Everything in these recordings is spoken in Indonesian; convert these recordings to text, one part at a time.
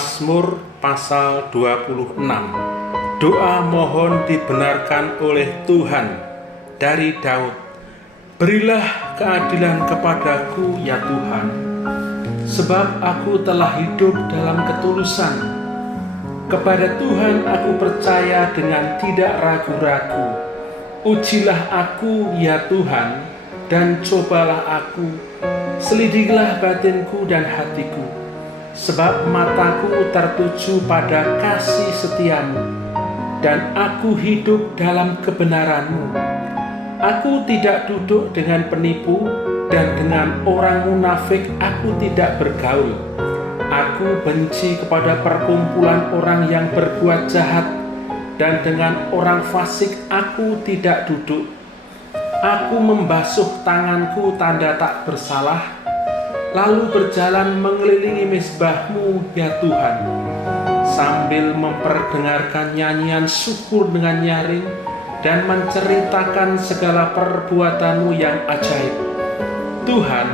Mazmur pasal 26. Doa mohon dibenarkan oleh Tuhan dari Daud. Berilah keadilan kepadaku ya Tuhan, sebab aku telah hidup dalam ketulusan. Kepada Tuhan aku percaya dengan tidak ragu-ragu. Ujilah aku ya Tuhan, dan cobalah aku. Selidikilah batinku dan hatiku, sebab mataku tertuju pada kasih setiamu, dan aku hidup dalam kebenaranmu. Aku tidak duduk dengan penipu, dan dengan orang munafik aku tidak bergaul. Aku benci kepada perkumpulan orang yang berbuat jahat, dan dengan orang fasik aku tidak duduk. Aku membasuh tanganku tanda tak bersalah, lalu berjalan mengelilingi mezbahmu ya Tuhan, sambil memperdengarkan nyanyian syukur dengan nyaring dan menceritakan segala perbuatanmu yang ajaib. Tuhan,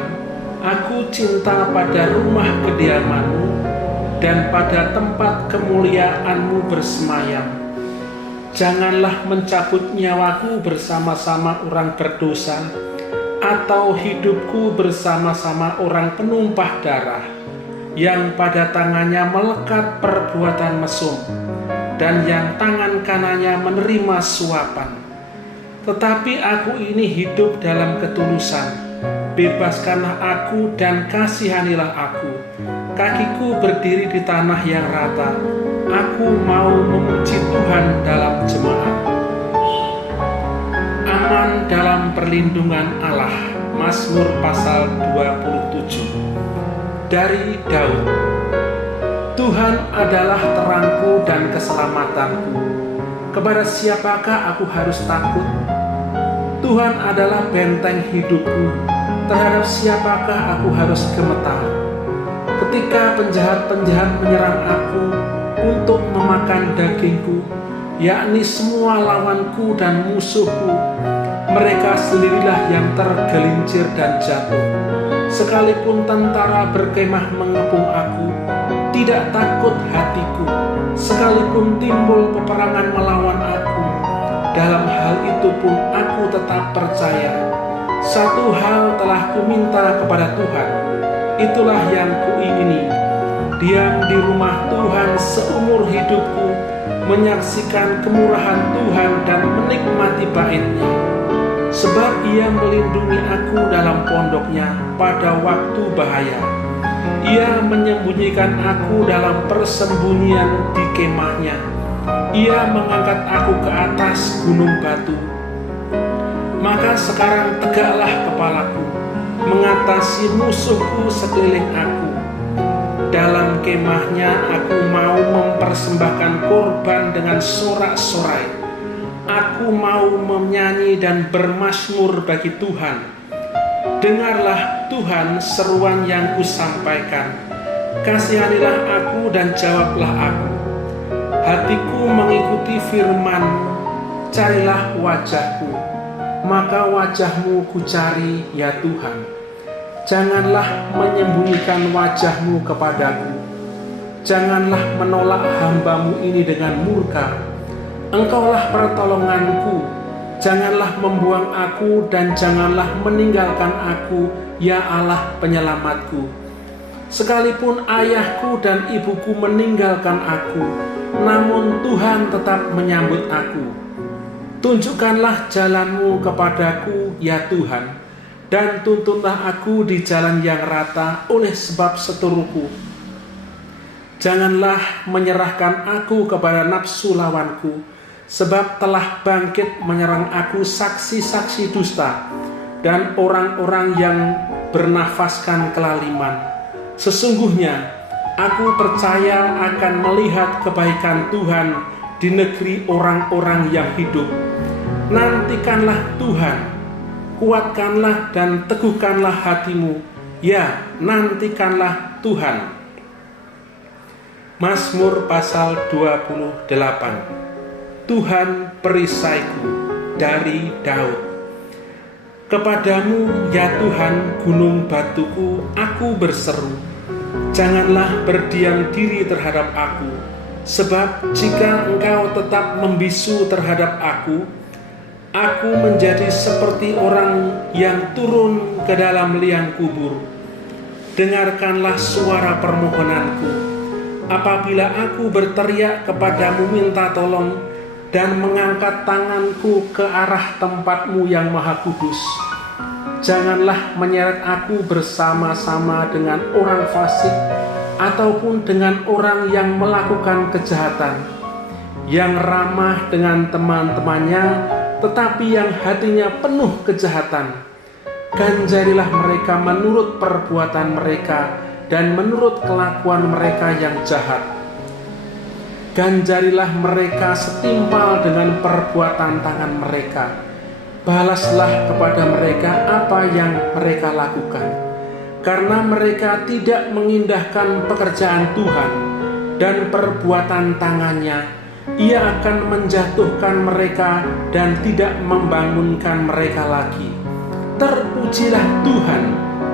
aku cinta pada rumah kediamanmu dan pada tempat kemuliaanmu bersemayam. Janganlah mencabut nyawaku bersama-sama orang berdosa, atau hidupku bersama-sama orang penumpah darah, yang pada tangannya melekat perbuatan mesum, dan yang tangan kanannya menerima suapan. Tetapi aku ini hidup dalam ketulusan. Bebaskanlah aku dan kasihanilah aku. Kakiku berdiri di tanah yang rata. Aku mau memuji Tuhan dalam jemaat. Aman dalam perlindungan Allah. Mazmur pasal 27. Dari Daud. Tuhan adalah terangku dan keselamatanku. Kepada siapakah aku harus takut? Tuhan adalah benteng hidupku. Terhadap siapakah aku harus gemetar? Ketika penjahat-penjahat menyerang aku untuk memakan dagingku, yakni semua lawanku dan musuhku, mereka sendirilah yang tergelincir dan jatuh. Sekalipun tentara berkemah mengepung aku, tidak takut hatiku. Sekalipun timbul peperangan melawan aku, dalam hal itu pun aku tetap percaya. Satu hal telah kuminta kepada Tuhan, itulah yang kuingini, diam di rumah Tuhan seumur hidupku, menyaksikan kemurahan Tuhan dan menikmati bait-Nya. Sebab Ia melindungi aku dalam pondoknya pada waktu bahaya. Ia menyembunyikan aku dalam persembunyian di kemahnya. Ia mengangkat aku ke atas gunung batu. Maka sekarang tegaklah kepalaku, mengatasi musuhku sekeliling aku. Dalam kemahnya aku mau mempersembahkan korban dengan sorak-sorai. Aku mau menyanyi dan bermazmur bagi Tuhan. Dengarlah Tuhan seruan yang kusampaikan. Kasihanilah aku dan jawablah aku. Hatiku mengikuti firman-Mu. Carilah wajah-Ku, maka wajah-Mu kucari ya Tuhan. Janganlah menyembunyikan wajah-Mu kepadaku. Janganlah menolak hamba-Mu ini dengan murka. Engkaulah pertolonganku. Janganlah membuang aku dan janganlah meninggalkan aku, ya Allah penyelamatku. Sekalipun ayahku dan ibuku meninggalkan aku, namun Tuhan tetap menyambut aku. Tunjukkanlah jalan-Mu kepadaku, ya Tuhan, dan tuntunlah aku di jalan yang rata oleh sebab seteruku. Janganlah menyerahkan aku kepada nafsu lawanku, sebab telah bangkit menyerang aku saksi-saksi dusta dan orang-orang yang bernafaskan kelaliman. Sesungguhnya aku percaya akan melihat kebaikan Tuhan di negeri orang-orang yang hidup. Nantikanlah Tuhan, kuatkanlah dan teguhkanlah hatimu, ya nantikanlah Tuhan. Mazmur pasal 28. Tuhan perisaiku, dari Daud. Kepadamu ya Tuhan gunung batuku aku berseru. Janganlah berdiam diri terhadap aku, sebab jika engkau tetap membisu terhadap aku menjadi seperti orang yang turun ke dalam liang kubur. Dengarkanlah suara permohonanku, apabila aku berteriak kepadamu minta tolong dan mengangkat tanganku ke arah tempat-Mu yang maha kudus. Janganlah menyeret aku bersama-sama dengan orang fasik ataupun dengan orang yang melakukan kejahatan, yang ramah dengan teman-temannya tetapi yang hatinya penuh kejahatan. Ganjarilah mereka menurut perbuatan mereka dan menurut kelakuan mereka yang jahat. Ganjarilah mereka setimpal dengan perbuatan tangan mereka. Balaslah kepada mereka apa yang mereka lakukan, karena mereka tidak mengindahkan pekerjaan Tuhan dan perbuatan tangannya. Ia akan menjatuhkan mereka dan tidak membangunkan mereka lagi. Terpujilah Tuhan,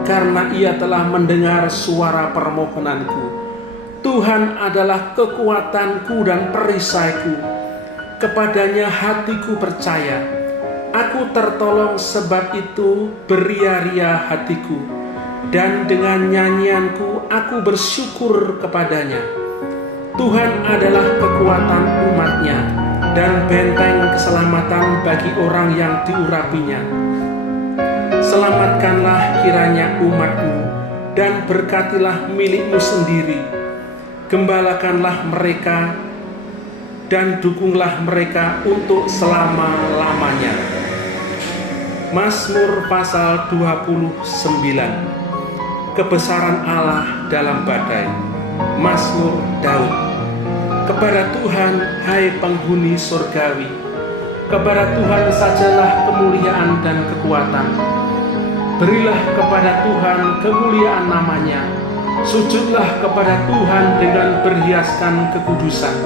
karena Ia telah mendengar suara permohonanku. Tuhan adalah kekuatanku dan perisaiku. Kepadanya hatiku percaya. Aku tertolong, sebab itu beria-ria hatiku, dan dengan nyanyianku aku bersyukur kepadanya. Tuhan adalah kekuatan umat-Nya dan benteng keselamatan bagi orang yang diurapinya. Selamatkanlah kiranya umat-Mu dan berkatilah milik-Mu sendiri. Gembalakanlah mereka dan dukunglah mereka untuk selama-lamanya. Mazmur pasal 29. Kebesaran Allah dalam badai. Mazmur Daud. Kepada Tuhan, hai penghuni surgawi, kepada Tuhan sajalah kemuliaan dan kekuatan. Berilah kepada Tuhan kemuliaan namanya. Sujudlah kepada Tuhan dengan berhiaskan kekudusan.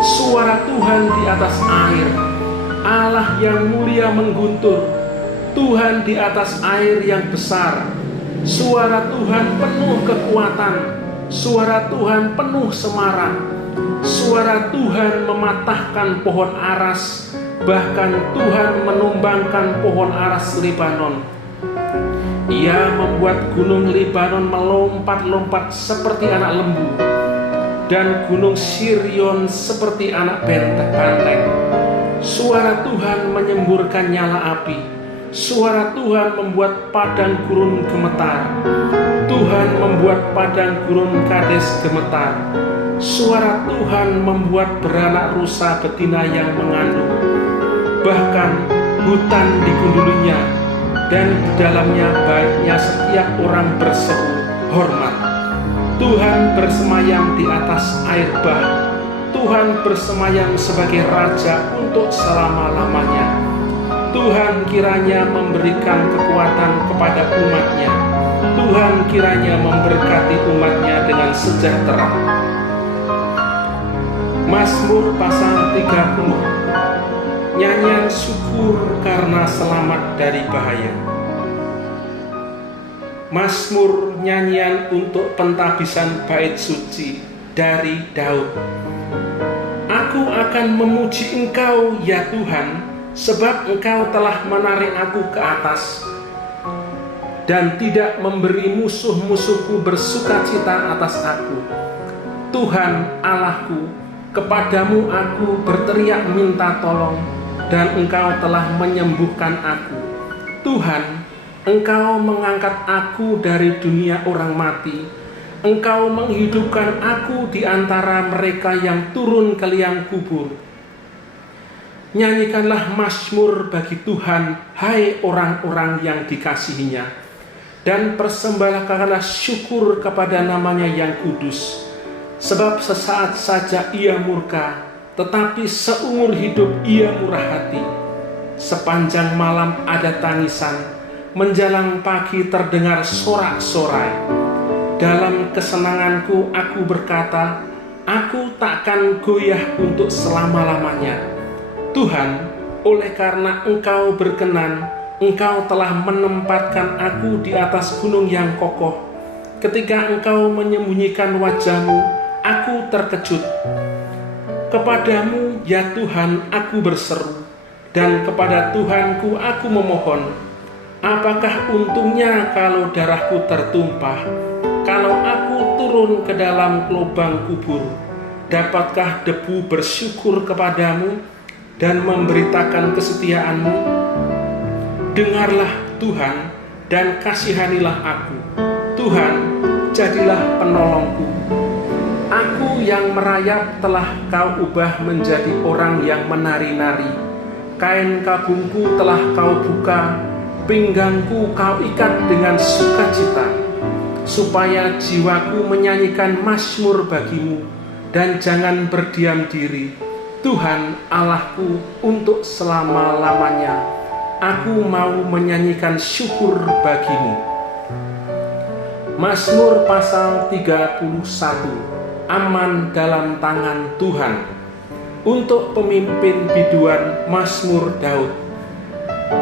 Suara Tuhan di atas air, Allah yang mulia mengguntur. Tuhan di atas air yang besar. Suara Tuhan penuh kekuatan. Suara Tuhan penuh semarang. Suara Tuhan mematahkan pohon aras, bahkan Tuhan menumbangkan pohon aras Libanon. Ia membuat gunung Libanon melompat-lompat seperti anak lembu, dan gunung Sirion seperti anak banteng. Suara Tuhan menyemburkan nyala api. Suara Tuhan membuat padang gurun gemetar. Tuhan membuat padang gurun Kades gemetar. Suara Tuhan membuat beranak rusa betina yang mengandung. Bahkan hutan digundulinya, dan di dalamnya baiknya setiap orang berseru hormat. Tuhan bersemayam di atas air bah. Tuhan bersemayam sebagai Raja untuk selama-lamanya. Tuhan kiranya memberikan kekuatan kepada umat-Nya. Tuhan kiranya memberkati umat-Nya dengan sejahtera. Mazmur pasal 30. Nyanyian syukur karena selamat dari bahaya. Mazmur nyanyian untuk pentabisan bait suci dari Daud. Aku akan memuji Engkau ya Tuhan, sebab Engkau telah menarik aku ke atas dan tidak memberi musuh-musuhku bersukacita atas aku. Tuhan Allahku, kepadamu aku berteriak minta tolong, dan Engkau telah menyembuhkan aku. Tuhan, Engkau mengangkat aku dari dunia orang mati. Engkau menghidupkan aku di antara mereka yang turun ke liang kubur. Nyanyikanlah mazmur bagi Tuhan, hai orang-orang yang dikasihinya, dan persembahkanlah syukur kepada namanya yang kudus. Sebab sesaat saja ia murka, tetapi seumur hidup ia murah hati. Sepanjang malam ada tangisan, menjelang pagi terdengar sorak-sorai. Dalam kesenanganku aku berkata, aku takkan goyah untuk selama-lamanya. Tuhan, oleh karena Engkau berkenan, Engkau telah menempatkan aku di atas gunung yang kokoh. ketika Engkau menyembunyikan wajah-Mu, aku terkejut. Kepadamu, ya Tuhan, aku berseru, dan kepada Tuhanku aku memohon. Apakah untungnya kalau darahku tertumpah, kalau aku turun ke dalam lubang kubur? Dapatkah debu bersyukur kepadamu dan memberitakan kesetiaan-Mu? Dengarlah Tuhan, dan kasihanilah aku. Tuhan, jadilah penolongku. Aku yang merayap telah Kau ubah menjadi orang yang menari-nari. Kain kabungku telah Kau buka, pinggangku Kau ikat dengan sukacita, supaya jiwaku menyanyikan mazmur bagi-Mu, dan jangan berdiam diri. Tuhan Allahku, untuk selama-lamanya aku mau menyanyikan syukur bagi-Mu. Mazmur pasal 31. Aman dalam tangan Tuhan. Untuk pemimpin biduan, Mazmur Daud.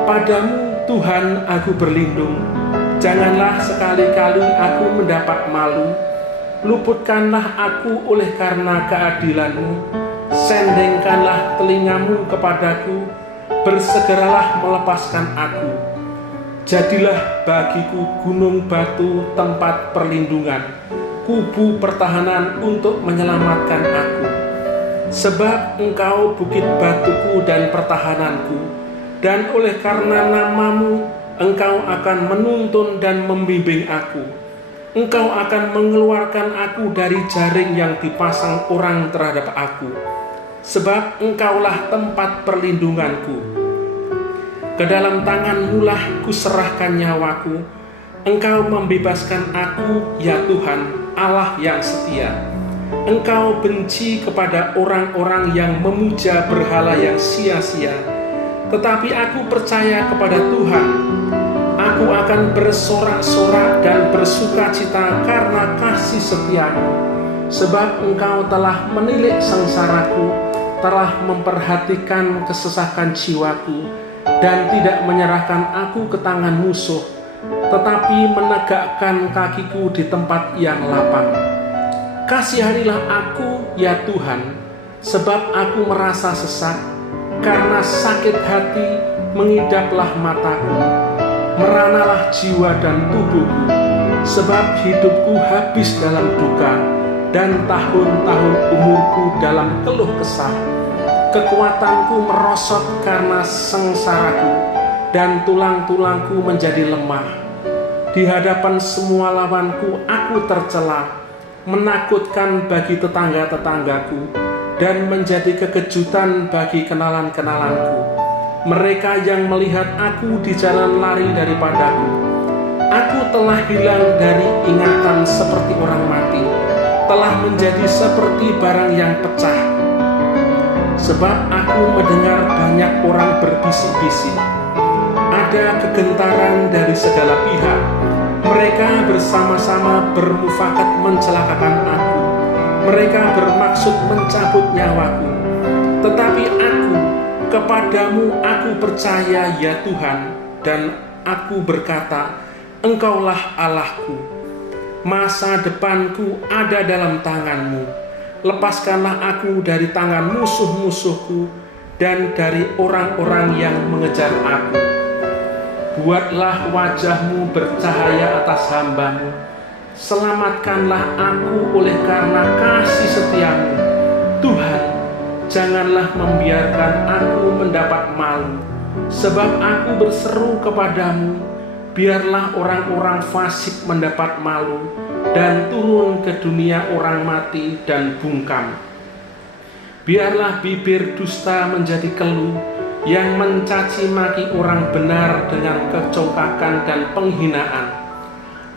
Padamu Tuhan aku berlindung, janganlah sekali-kali aku mendapat malu. Luputkanlah aku oleh karena keadilan-Mu, sendengkanlah telinga-Mu kepadaku, bersegeralah melepaskan aku. Jadilah bagiku gunung batu tempat perlindungan, kubu pertahanan untuk menyelamatkan aku. Sebab Engkau bukit batuku dan pertahananku, dan oleh karena nama-Mu, Engkau akan menuntun dan membimbing aku. Engkau akan mengeluarkan aku dari jaring yang dipasang orang terhadap aku. Sebab Engkaulah tempat perlindunganku. Ke dalam tangan-Mu-lah kuserahkan nyawaku. Engkau membebaskan aku, ya Tuhan, Allah yang setia. Engkau benci kepada orang-orang yang memuja berhala yang sia-sia. Tetapi aku percaya kepada Tuhan. Aku akan bersorak-sorak dan bersukacita karena kasih setia-Mu. Sebab Engkau telah menilik sengsaraku, telah memperhatikan kesesakan jiwaku, dan tidak menyerahkan aku ke tangan musuh, tetapi menegakkan kakiku di tempat yang lapang. Kasihanilah aku, ya Tuhan, sebab aku merasa sesak. Karena sakit hati mengidaplah mataku, meranalah jiwa dan tubuhku, sebab hidupku habis dalam duka, dan tahun-tahun umurku dalam keluh kesah. Kekuatanku merosot karena sengsaraku, dan tulang-tulangku menjadi lemah. Di hadapan semua lawanku aku tercela, menakutkan bagi tetangga-tetanggaku, dan menjadi kekejutan bagi kenalan-kenalanku. Mereka yang melihat aku di jalan lari daripadaku. Aku telah hilang dari ingatan seperti orang mati, telah menjadi seperti barang yang pecah. Sebab aku mendengar banyak orang berbisik-bisik. Ada kegentaran dari segala pihak. Mereka bersama-sama bermufakat mencelakakan aku. Mereka bermaksud mencabut nyawaku. Tetapi aku, kepadamu aku percaya, ya Tuhan, dan aku berkata, Engkaulah Allahku. Masa depanku ada dalam tangan-Mu. Lepaskanlah aku dari tangan musuh-musuhku dan dari orang-orang yang mengejar aku. Buatlah wajah-Mu bercahaya atas hamba-Mu. Selamatkanlah aku oleh karena kasih setia-Mu. Tuhan, janganlah membiarkan aku mendapat malu, sebab aku berseru kepadamu. Biarlah orang-orang fasik mendapat malu dan turun ke dunia orang mati dan bungkam. Biarlah bibir dusta menjadi keluh yang mencaci maki orang benar dengan kecongkakan dan penghinaan.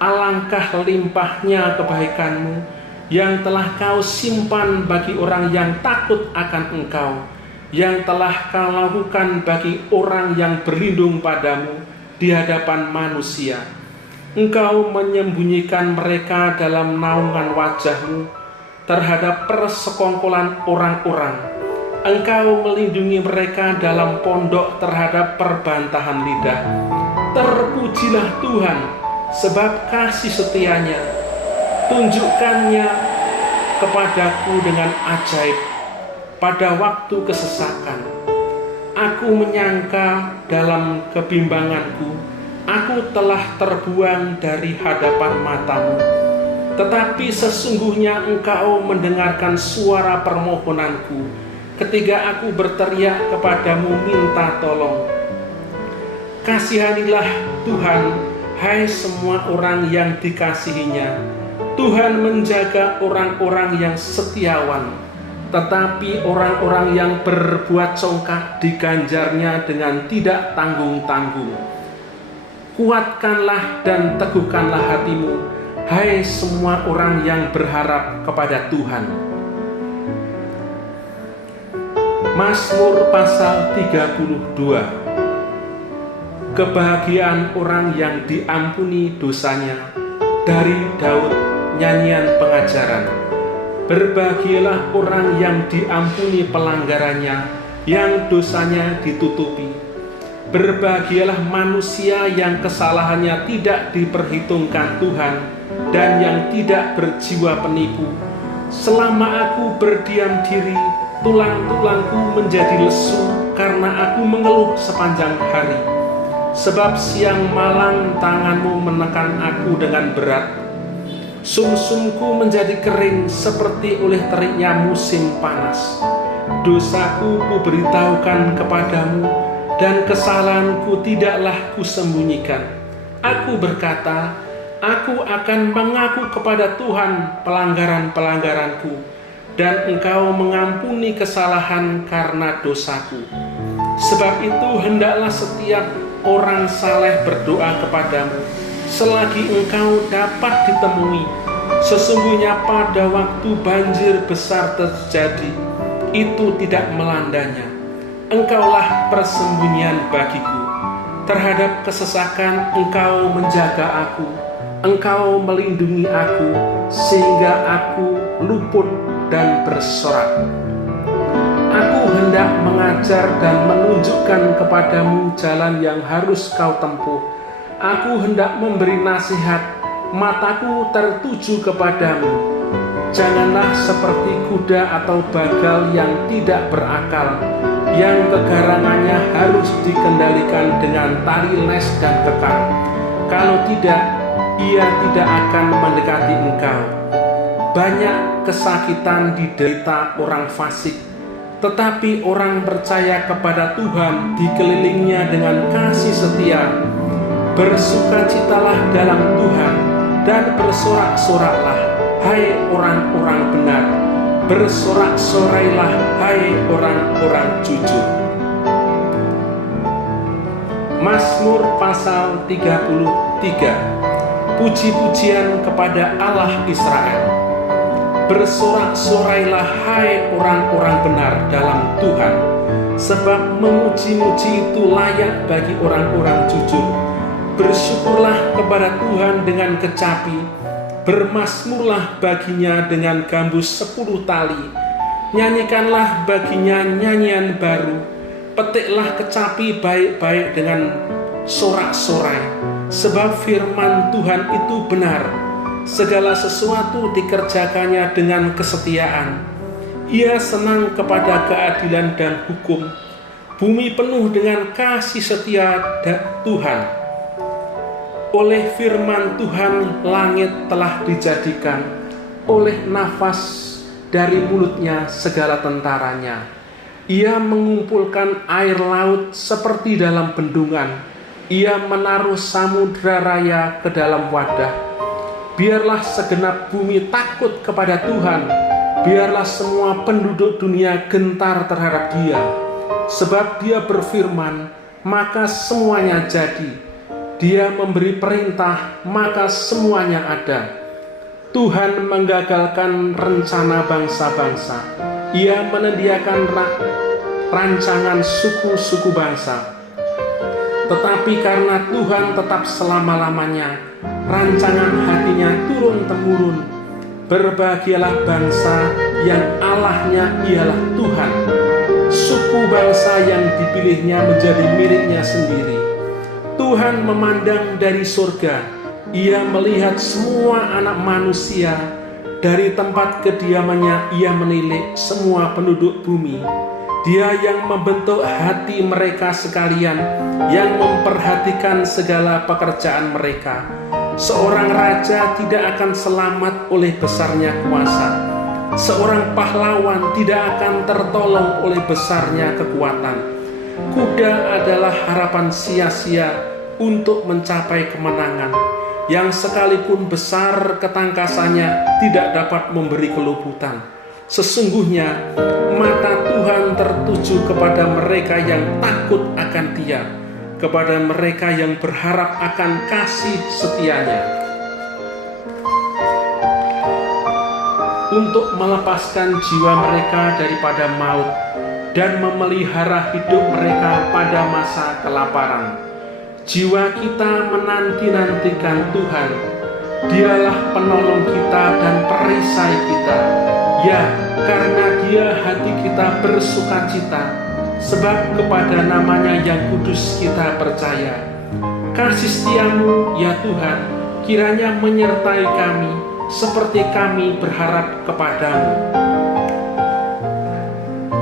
Alangkah limpahnya kebaikan-Mu yang telah Kau simpan bagi orang yang takut akan Engkau, yang telah Kau lakukan bagi orang yang berlindung padamu di hadapan manusia. Engkau menyembunyikan mereka dalam naungan wajah-Mu terhadap persekongkolan orang-orang. Engkau melindungi mereka dalam pondok terhadap perbantahan lidah. Terpujilah Tuhan, sebab kasih setia-Nya Tunjukkannya kepadaku dengan ajaib pada waktu kesesakan. Aku menyangka dalam kebimbanganku, aku telah terbuang dari hadapan matamu. Tetapi sesungguhnya engkau mendengarkan suara permohonanku ketika aku berteriak kepadamu minta tolong. Kasihanilah Tuhan, hai semua orang yang dikasihinya. Tuhan menjaga orang-orang yang setiawan, tetapi orang-orang yang berbuat congkak diganjarnya dengan tidak tanggung-tanggung. Kuatkanlah dan teguhkanlah hatimu, hai semua orang yang berharap kepada Tuhan. Mazmur pasal 32. Kebahagiaan orang yang diampuni dosanya, dari Daud, nyanyian pengajaran. Berbahagialah orang yang diampuni pelanggarannya, yang dosanya ditutupi. Berbahagialah manusia yang kesalahannya tidak diperhitungkan Tuhan, dan yang tidak berjiwa penipu. Selama aku berdiam diri, tulang-tulangku menjadi lesu karena aku mengeluh sepanjang hari. Sebab siang malam tanganmu menekan aku dengan berat. Sumsumku menjadi kering seperti oleh teriknya musim panas. Dosaku kuberitahukan kepadamu, dan kesalahanku tidaklah kusembunyikan. Aku berkata, aku akan mengaku kepada Tuhan pelanggaran-pelanggaranku, dan engkau mengampuni kesalahan karena dosaku. Sebab itu hendaklah setiap orang saleh berdoa kepadamu selagi engkau dapat ditemui. Sesungguhnya pada waktu banjir besar terjadi, itu tidak melandanya. Engkaulah persembunyian bagiku. Terhadap kesesakan engkau menjaga aku. Engkau melindungi aku sehingga aku luput dan bersorak. Aku hendak mengajar dan menunjukkan kepadamu jalan yang harus kau tempuh. Aku hendak memberi nasihat, mataku tertuju kepadamu. Janganlah seperti kuda atau bagal yang tidak berakal, yang kegarangannya harus dikendalikan dengan tali les dan kekang. Kalau tidak, ia tidak akan mendekati engkau. Banyak kesakitan diderita orang fasik, tetapi orang percaya kepada Tuhan dikelilingnya dengan kasih setia. Bersukacitalah dalam Tuhan dan bersorak-soraklah, hai orang-orang benar. Bersorak-sorailah, hai orang-orang jujur. Mazmur pasal 33. Puji-pujian kepada Allah Israel. Bersorak-sorailah, hai orang-orang benar dalam Tuhan, sebab memuji-muji itu layak bagi orang-orang jujur. Bersyukurlah kepada Tuhan dengan kecapi, bermazmurlah baginya dengan gambus 10 tali. Nyanyikanlah baginya nyanyian baru, petiklah kecapi baik-baik dengan sorak-sorai. Sebab firman Tuhan itu benar, segala sesuatu dikerjakannya dengan kesetiaan. Ia senang kepada keadilan dan hukum. Bumi penuh dengan kasih setia Tuhan. Oleh firman Tuhan langit telah dijadikan, oleh nafas dari mulutnya segala tentaranya. Ia mengumpulkan air laut seperti dalam bendungan. Ia menaruh samudra raya ke dalam wadah. Biarlah segenap bumi takut kepada Tuhan. Biarlah semua penduduk dunia gentar terhadap Dia. Sebab Dia berfirman, maka semuanya jadi. Dia memberi perintah, maka semuanya ada. Tuhan menggagalkan rencana bangsa-bangsa. Ia menyediakan rancangan suku-suku bangsa. Tetapi karena Tuhan tetap selama-lamanya, rancangan hatinya turun-temurun. Berbahagialah bangsa yang Allahnya ialah Tuhan, suku bangsa yang dipilihnya menjadi miliknya sendiri. Tuhan memandang dari surga, Ia melihat semua anak manusia, dari tempat kediamannya ia menilik semua penduduk bumi. Dia yang membentuk hati mereka sekalian, yang memperhatikan segala pekerjaan mereka. Seorang raja tidak akan selamat oleh besarnya kuasa. Seorang pahlawan tidak akan tertolong oleh besarnya kekuatan. Kuda adalah harapan sia-sia untuk mencapai kemenangan, yang sekalipun besar ketangkasannya tidak dapat memberi keluputan. Sesungguhnya mata Tuhan tertuju kepada mereka yang takut akan Dia, kepada mereka yang berharap akan kasih setianya, untuk melepaskan jiwa mereka daripada maut dan memelihara hidup mereka pada masa kelaparan. Jiwa kita menanti-nantikan Tuhan. Dialah penolong kita dan perisai kita. Ya, karena Dia hati kita bersukacita, sebab kepada namanya yang kudus kita percaya. Kasih setiamu, ya Tuhan, kiranya menyertai kami, seperti kami berharap kepadamu.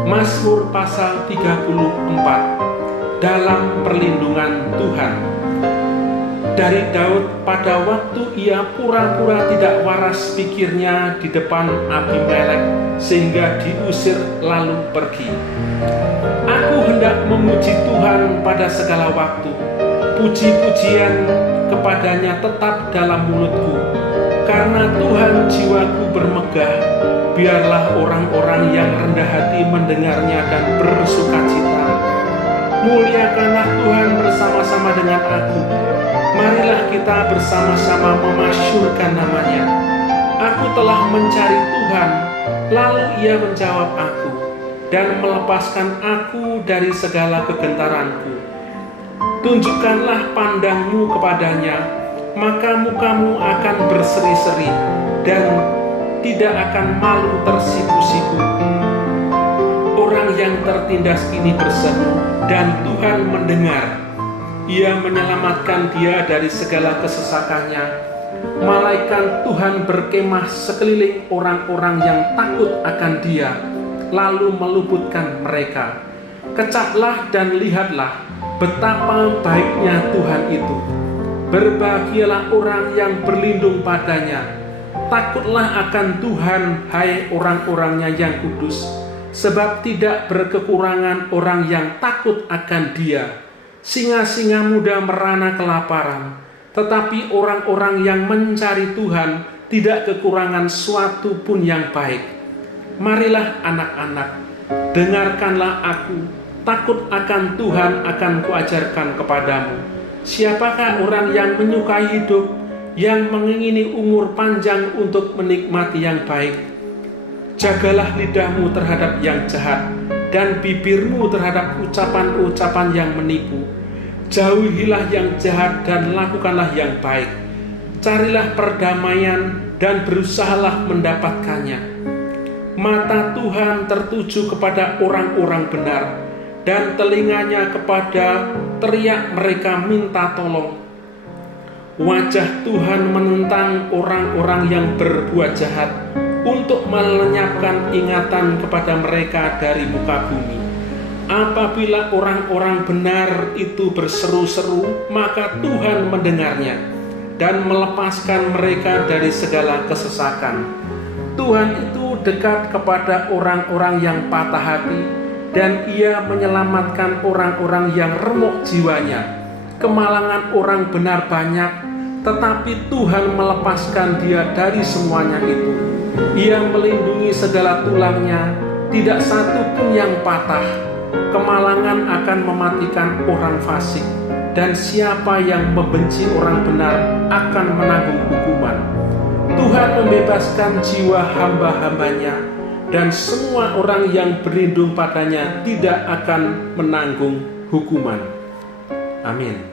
Mazmur pasal 34. Dalam perlindungan Tuhan. Dari Daud pada waktu ia pura-pura tidak waras pikirnya di depan Abimelek, sehingga diusir lalu pergi. Aku hendak memuji Tuhan pada segala waktu. Puji-pujian kepadanya tetap dalam mulutku. Karena Tuhan jiwaku bermegah, biarlah orang-orang yang rendah hati mendengarnya dan bersukacita. Muliakanlah Tuhan bersama-sama dengan aku. Marilah kita bersama-sama memasyurkan namanya. Aku telah mencari Tuhan, lalu Ia menjawab aku dan melepaskan aku dari segala kegentaranku. Tunjukkanlah pandangmu kepadanya, maka mukamu akan berseri-seri dan tidak akan malu tersipu-sipu. Orang yang tertindas ini berseru, dan Tuhan mendengar. Ia menyelamatkan dia dari segala kesesakannya. Malaikat Tuhan berkemah sekeliling orang-orang yang takut akan Dia, lalu meluputkan mereka. Kecaplah dan lihatlah betapa baiknya Tuhan itu. Berbahagialah orang yang berlindung padanya. Takutlah akan Tuhan, hai orang-orangnya yang kudus, sebab tidak berkekurangan orang yang takut akan Dia. Singa-singa muda merana kelaparan, tetapi orang-orang yang mencari Tuhan tidak kekurangan suatu pun yang baik. Marilah anak-anak, dengarkanlah aku, takut akan Tuhan akan kuajarkan kepadamu. Siapakah orang yang menyukai hidup, yang mengingini umur panjang untuk menikmati yang baik? Jagalah lidahmu terhadap yang jahat, dan bibirmu terhadap ucapan-ucapan yang menipu. Jauhilah yang jahat dan lakukanlah yang baik. Carilah perdamaian dan berusahalah mendapatkannya. Mata Tuhan tertuju kepada orang-orang benar, dan telinganya kepada teriak mereka minta tolong. Wajah Tuhan menentang orang-orang yang berbuat jahat, untuk melenyapkan ingatan kepada mereka dari muka bumi. Apabila orang-orang benar itu berseru-seru, maka Tuhan mendengarnya dan melepaskan mereka dari segala kesesakan. Tuhan itu dekat kepada orang-orang yang patah hati, dan Ia menyelamatkan orang-orang yang remuk jiwanya. Kemalangan orang benar banyak, tetapi Tuhan melepaskan dia dari semuanya itu. Ia melindungi segala tulangnya, tidak satu pun yang patah. Kemalangan akan mematikan orang fasik, dan siapa yang membenci orang benar akan menanggung hukuman. Tuhan membebaskan jiwa hamba-hambanya, dan semua orang yang berlindung padanya tidak akan menanggung hukuman. Amin.